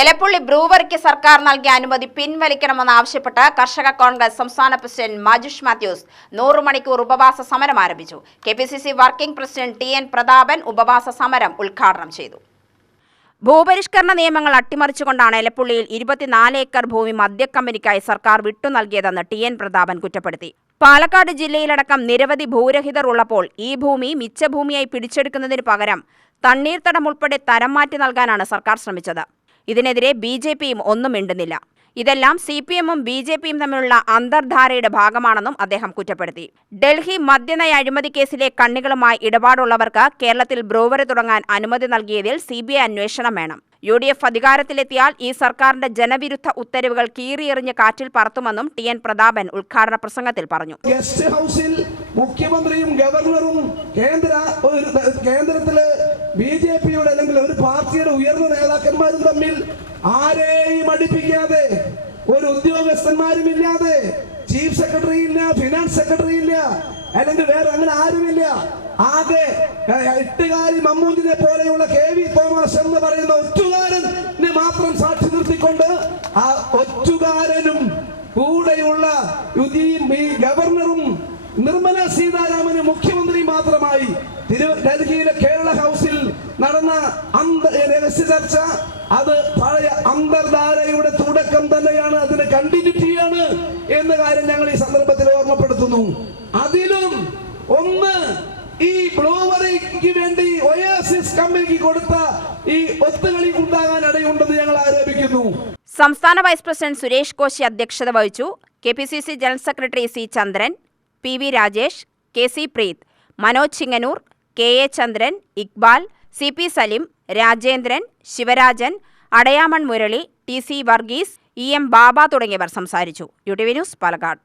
എലപ്പുള്ളി ബ്രൂവറിക്ക് സർക്കാർ നൽകിയ അനുമതി പിൻവലിക്കണമെന്നാവശ്യപ്പെട്ട് കർഷക കോൺഗ്രസ് സംസ്ഥാന പ്രസിഡന്റ് മാജുഷ് മാത്യൂസ് 100 മണിക്കൂർ ഉപവാസ സമരം ആരംഭിച്ചു. KPCC working president TN. Prathapan ഉപവാസ സമരം ഉദ്ഘാടനം ചെയ്തു. ഭൂപരിഷ്കരണ നിയമങ്ങൾ അട്ടിമറിച്ചുകൊണ്ടാണ് എലപ്പുള്ളിയിൽ 24 ഏക്കർ ഭൂമി മദ്യക്കമ്പനിക്കായി സർക്കാർ വിട്ടു നൽകിയതെന്ന് ടി.എൻ. പ്രതാപൻ കുറ്റപ്പെടുത്തി. പാലക്കാട് ജില്ലയിലടക്കം നിരവധി ഭൂരഹിതർ ഉള്ളപ്പോൾ ഈ ഭൂമി മിച്ചഭൂമിയായി പിടിച്ചെടുക്കുന്നതിന് പകരം തണ്ണീർത്തടം ഉൾപ്പെടെ തരം മാറ്റി നൽകാനാണ് സർക്കാർ ശ്രമിച്ചത്. ഇതിനെതിരെ ബി.ജെ.പിയും ഒന്നും മിണ്ടുന്നില്ല. ഇതെല്ലാം CPM-ഉം ബി.ജെ.പിയും തമ്മിലുള്ള അന്തർധാരയുടെ ഭാഗമാണെന്നും അദ്ദേഹം കുറ്റപ്പെടുത്തി. ഡൽഹി മദ്യനയ അഴിമതി കേസിലെ കണ്ണികളുമായി ഇടപാടുള്ളവർക്ക് കേരളത്തിൽ ബ്രൂവറി തുടങ്ങാൻ അനുമതി നൽകിയതിൽ CBI അന്വേഷണം വേണം. UDF അധികാരത്തിലെത്തിയാൽ ഈ സർക്കാരിന്റെ ജനവിരുദ്ധ ഉത്തരവുകൾ കീറിയെറിഞ്ഞ് കാറ്റിൽ പറത്തുമെന്നും ടി.എൻ. പ്രതാപൻ ഉദ്ഘാടന പ്രസംഗത്തിൽ പറഞ്ഞു. ഗസ്റ്റ് ഹൗസിൽ മുഖ്യമന്ത്രിയും ഗവർണറും കേന്ദ്രത്തിലെ ബി.ജെ.പിയുടെ അല്ലെങ്കിൽ ഒരു പാർട്ടിയുടെ ഉയർന്ന നേതാക്കന്മാരും തമ്മിൽ ആരെയും അടുപ്പിക്കാതെ, ഒരു ഉദ്യോഗസ്ഥന്മാരും ഇല്ലാതെ, ചീഫ് സെക്രട്ടറി ഇല്ല, ഫിനാൻസ് സെക്രട്ടറി ഇല്ല, അല്ലെങ്കിൽ വേറെ അങ്ങനെ ആരുമില്ല, ആകെ എട്ടുകാരി മമ്മൂജിനെ പോലെയുള്ള KV തോമസ് എന്ന് പറയുന്ന ഒറ്റുകാരനെ മാത്രം സാക്ഷി നിർത്തിക്കൊണ്ട് ആ ഒറ്റുകാരനും കൂടെയുള്ള ഗവർണറും നിർമ്മല സീതാരാമനും മുഖ്യമന്ത്രി മാത്രമായി ഡൽഹിയിലെ കേരള ഹൗസിൽ നടന്ന രഹസ്യ ചർച്ച അത് പഴയ അന്തർധാരയുടെ തുടക്കം തന്നെയാണ്, അതിന് കണ്ടിന്യൂറ്റിയാണ് എന്ന കാര്യം ഞങ്ങൾ ഈ സന്ദർഭത്തിൽ ഓർമ്മപ്പെടുത്തുന്നു. അതിലും ഒന്ന് ഈ ബ്രൂവറിക്ക് വേണ്ടി ഒയാസിസ് കമ്പനിക്ക് കൊടുത്ത ഈ ഒത്തുകളി ഉണ്ടാകാൻ ഇടയുണ്ടെന്ന് ഞങ്ങൾ ആരോപിക്കുന്നു. സംസ്ഥാന വൈസ് പ്രസിഡന്റ് സുരേഷ് കോശി അധ്യക്ഷത വഹിച്ചു. KPCC general secretary C. Chandran, PV Rajesh, KC Preeth, Manoj Chinganoor, KA Chandran, Iqbal, CP Salim, Rajendran, Sivarajan, Adayamon Murali, TC Varghese, EM Baba തുടങ്ങിയവർ സംസാരിച്ചു. UTV news, Palakkad.